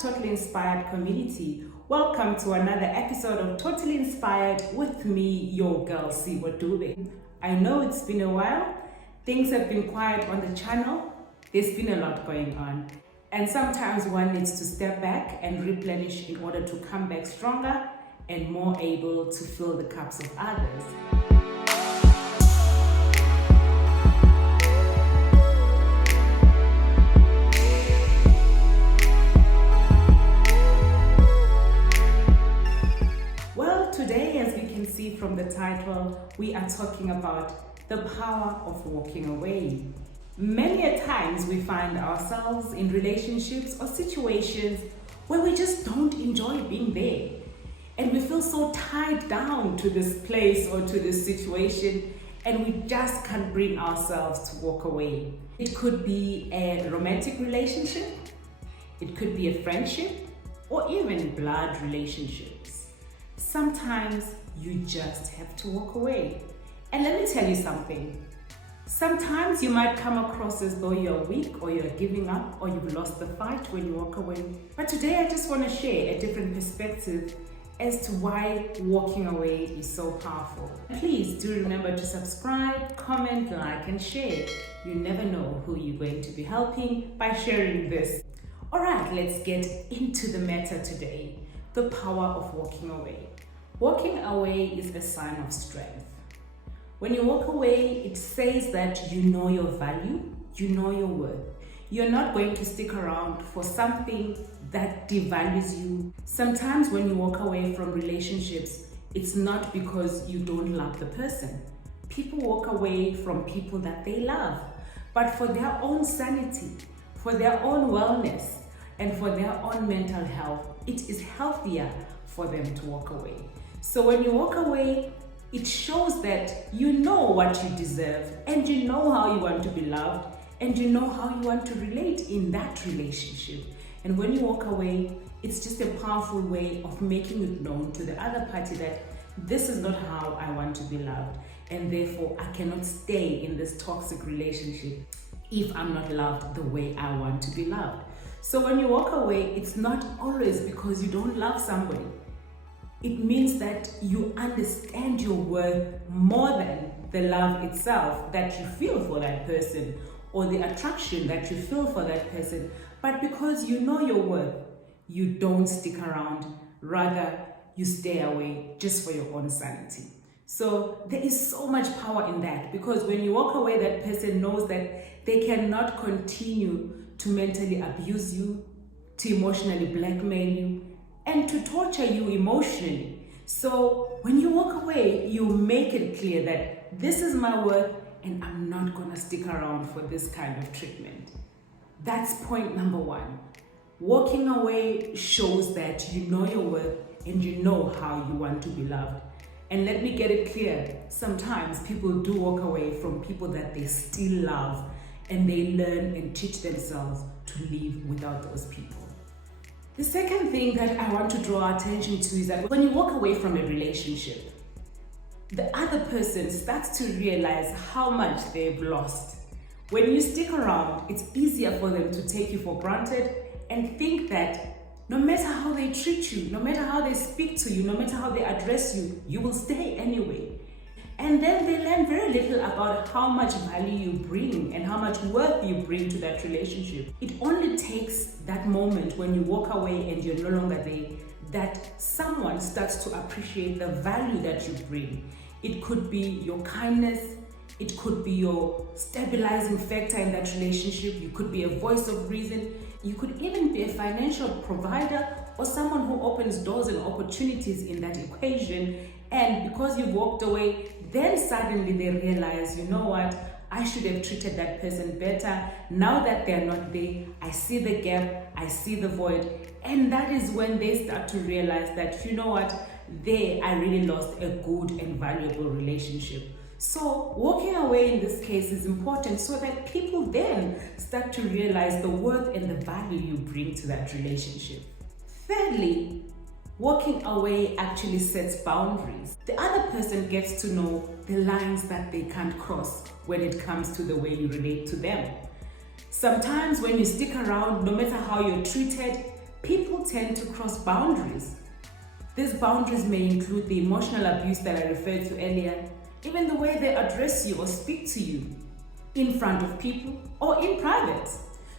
Totally Inspired community. Welcome to another episode of Totally Inspired with me, your girl, Siwa Dube. I know it's been a while. Things have been quiet on the channel. There's been a lot going on. And sometimes one needs to step back and replenish in order to come back stronger and more able to fill the cups of others. Today, as we can see from the title, we are talking about the power of walking away. Many a times we find ourselves in relationships or situations where we just don't enjoy being there. And we feel so tied down to this place or to this situation, and we just can't bring ourselves to walk away. It could be a romantic relationship, it could be a friendship, or even blood relationships. Sometimes you just have to walk away. And let me tell you something. Sometimes you might come across as though you're weak or you're giving up or you've lost the fight when you walk away. But today I just want to share a different perspective as to why walking away is so powerful. Please do remember to subscribe, comment, like, and share. You never know who you're going to be helping by sharing this. All right, let's get into the matter today. The power of walking away. Walking away is a sign of strength. When you walk away, it says that you know your value, you know your worth. You're not going to stick around for something that devalues you. Sometimes when you walk away from relationships, it's not because you don't love the person. People walk away from people that they love, but for their own sanity, for their own wellness, and for their own mental health, it is healthier for them to walk away. So when you walk away, it shows that you know what you deserve, and you know how you want to be loved, and you know how you want to relate in that relationship. And when you walk away, it's just a powerful way of making it known to the other party that this is not how I want to be loved, and therefore I cannot stay in this toxic relationship if I'm not loved the way I want to be loved. So when you walk away, it's not always because you don't love somebody. It means that you understand your worth more than the love itself that you feel for that person or the attraction that you feel for that person. But because you know your worth, you don't stick around. Rather, you stay away just for your own sanity. So there is so much power in that, because when you walk away, that person knows that they cannot continue to mentally abuse you, to emotionally blackmail you, and to torture you emotionally. So when you walk away, you make it clear that this is my worth and I'm not gonna stick around for this kind of treatment. That's point number one. Walking away shows that you know your worth and you know how you want to be loved. And let me get it clear, sometimes people do walk away from people that they still love, and they learn and teach themselves to live without those people. The second thing that I want to draw attention to is that when you walk away from a relationship, the other person starts to realize how much they've lost. When you stick around, it's easier for them to take you for granted and think that no matter how they treat you, no matter how they speak to you, no matter how they address you, you will stay anyway. And then they learn very little about how much value you bring and how much worth you bring to that relationship. It only takes that moment when you walk away and you're no longer there that someone starts to appreciate the value that you bring. It could be your kindness, it could be your stabilizing factor in that relationship, you could be a voice of reason, you could even be a financial provider or someone who opens doors and opportunities in that equation. And because you've walked away, then suddenly they realize, you know what, I should have treated that person better. Now that they're not there, I see the gap, I see the void. And that is when they start to realize that, you know what, I really lost a good and valuable relationship. So walking away in this case is important so that people then start to realize the worth and the value you bring to that relationship. Thirdly, walking away actually sets boundaries. The other person gets to know the lines that they can't cross when it comes to the way you relate to them. Sometimes when you stick around, no matter how you're treated, people tend to cross boundaries. These boundaries may include the emotional abuse that I referred to earlier, even the way they address you or speak to you in front of people or in private.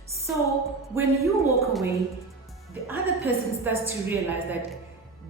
So when you walk away, the other person starts to realize that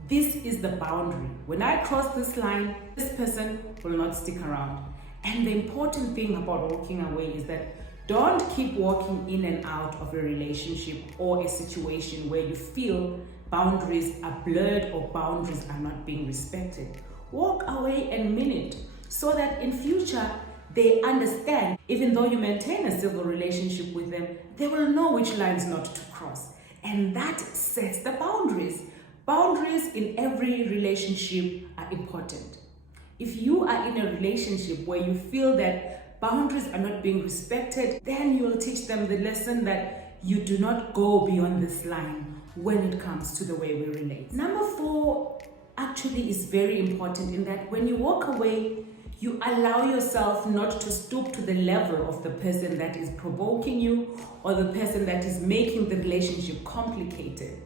this is the boundary. When I cross this line, this person will not stick around. And the important thing about walking away is that don't keep walking in and out of a relationship or a situation where you feel boundaries are blurred or boundaries are not being respected. Walk away and mean it so that in future they understand, even though you maintain a civil relationship with them, they will know which lines not to cross. And that sets the boundaries. Boundaries in every relationship are important. If you are in a relationship where you feel that boundaries are not being respected, then you will teach them the lesson that you do not go beyond this line when it comes to the way we relate. Number 4 actually is very important in that when you walk away, you allow yourself not to stoop to the level of the person that is provoking you or the person that is making the relationship complicated.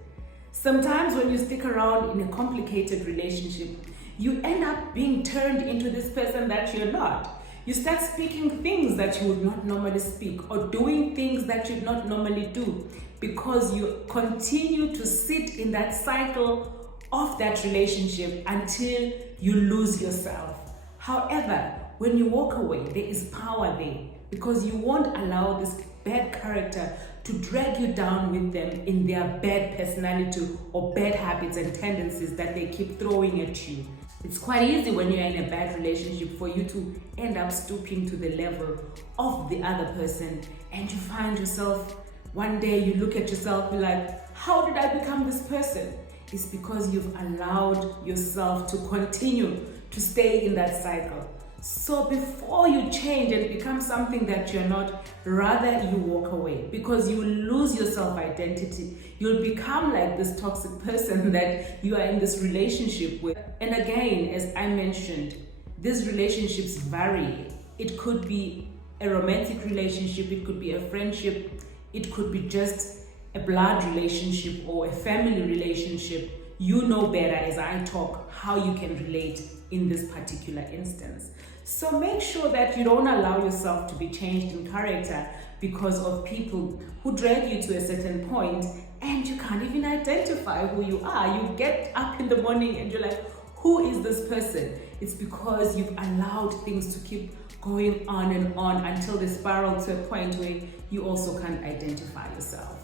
Sometimes when you stick around in a complicated relationship, you end up being turned into this person that you're not. You start speaking things that you would not normally speak or doing things that you'd not normally do because you continue to sit in that cycle of that relationship until you lose yourself. However, when you walk away, there is power there because you won't allow this bad character to drag you down with them in their bad personality or bad habits and tendencies that they keep throwing at you. It's quite easy when you're in a bad relationship for you to end up stooping to the level of the other person, and you find yourself one day you look at yourself and like, how did I become this person? It's because you've allowed yourself to continue to stay in that cycle. So before you change and become something that you're not, rather you walk away because you will lose your self-identity. You'll become like this toxic person that you are in this relationship with. And again, as I mentioned, these relationships vary. It could be a romantic relationship, it could be a friendship, it could be just a blood relationship or a family relationship. You know better as I talk how you can relate in this particular instance. So make sure that you don't allow yourself to be changed in character because of people who drag you to a certain point and you can't even identify who you are. You get up in the morning and you're like, who is this person? It's because you've allowed things to keep going on and on until they spiral to a point where you also can't identify yourself.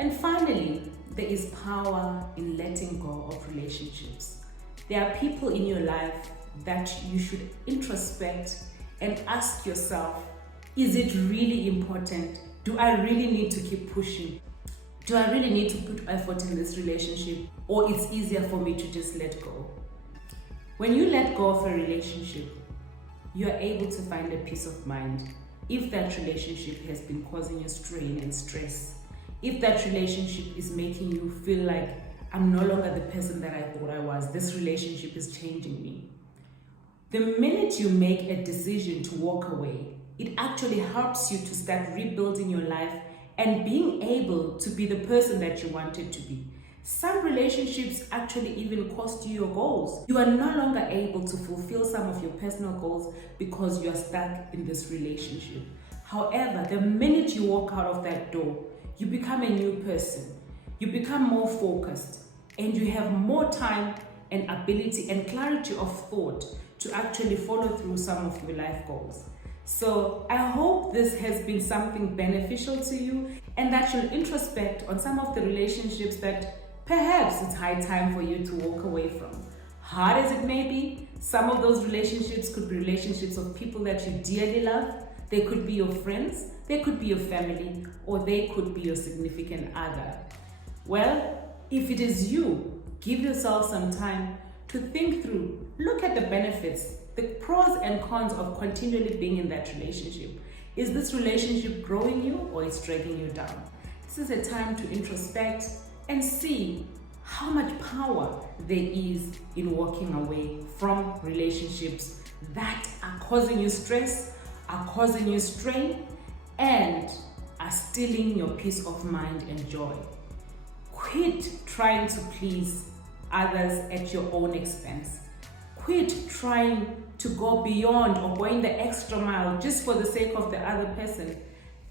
And finally, there is power in letting go of relationships. There are people in your life that you should introspect and ask yourself, is it really important? Do I really need to keep pushing? Do I really need to put effort in this relationship? Or it's easier for me to just let go? When you let go of a relationship, you are able to find a peace of mind if that relationship has been causing you strain and stress. If that relationship is making you feel like, I'm no longer the person that I thought I was, this relationship is changing me. The minute you make a decision to walk away, it actually helps you to start rebuilding your life and being able to be the person that you wanted to be. Some relationships actually even cost you your goals. You are no longer able to fulfill some of your personal goals because you are stuck in this relationship. However, the minute you walk out of that door, you become a new person. You become more focused and you have more time and ability and clarity of thought to actually follow through some of your life goals. So I hope this has been something beneficial to you and that you'll introspect on some of the relationships that perhaps it's high time for you to walk away from. Hard as it may be, some of those relationships could be relationships of people that you dearly love. They could be your friends, they could be your family, or they could be your significant other. Well, if it is you, give yourself some time to think through, look at the benefits, the pros and cons of continually being in that relationship. Is this relationship growing you or it's dragging you down? This is a time to introspect and see how much power there is in walking away from relationships that are causing you stress, are causing you strain, and are stealing your peace of mind and joy. Quit trying to please others at your own expense. Quit trying to go beyond or going the extra mile just for the sake of the other person.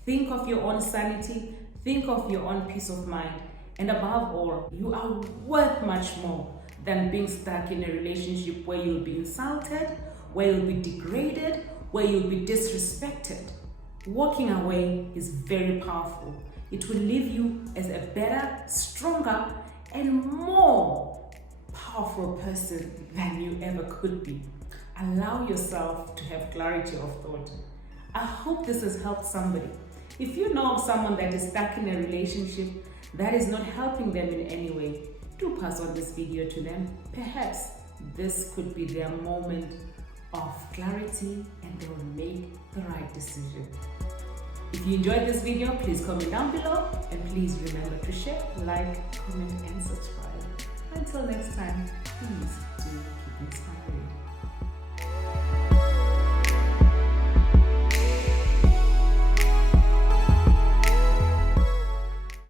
Think of your own sanity, think of your own peace of mind, and above all, you are worth much more than being stuck in a relationship where you'll be insulted, where you'll be degraded, where you'll be disrespected. Walking away is very powerful. It will leave you as a better, stronger, and more powerful person than you ever could be. Allow yourself to have clarity of thought. I hope this has helped somebody. If you know of someone that is stuck in a relationship that is not helping them in any way, do pass on this video to them. Perhaps this could be their moment of clarity and they will make the right decision. If you enjoyed this video, please comment down below and please remember to share, like, comment and subscribe. Until next time, please do keep inspiring.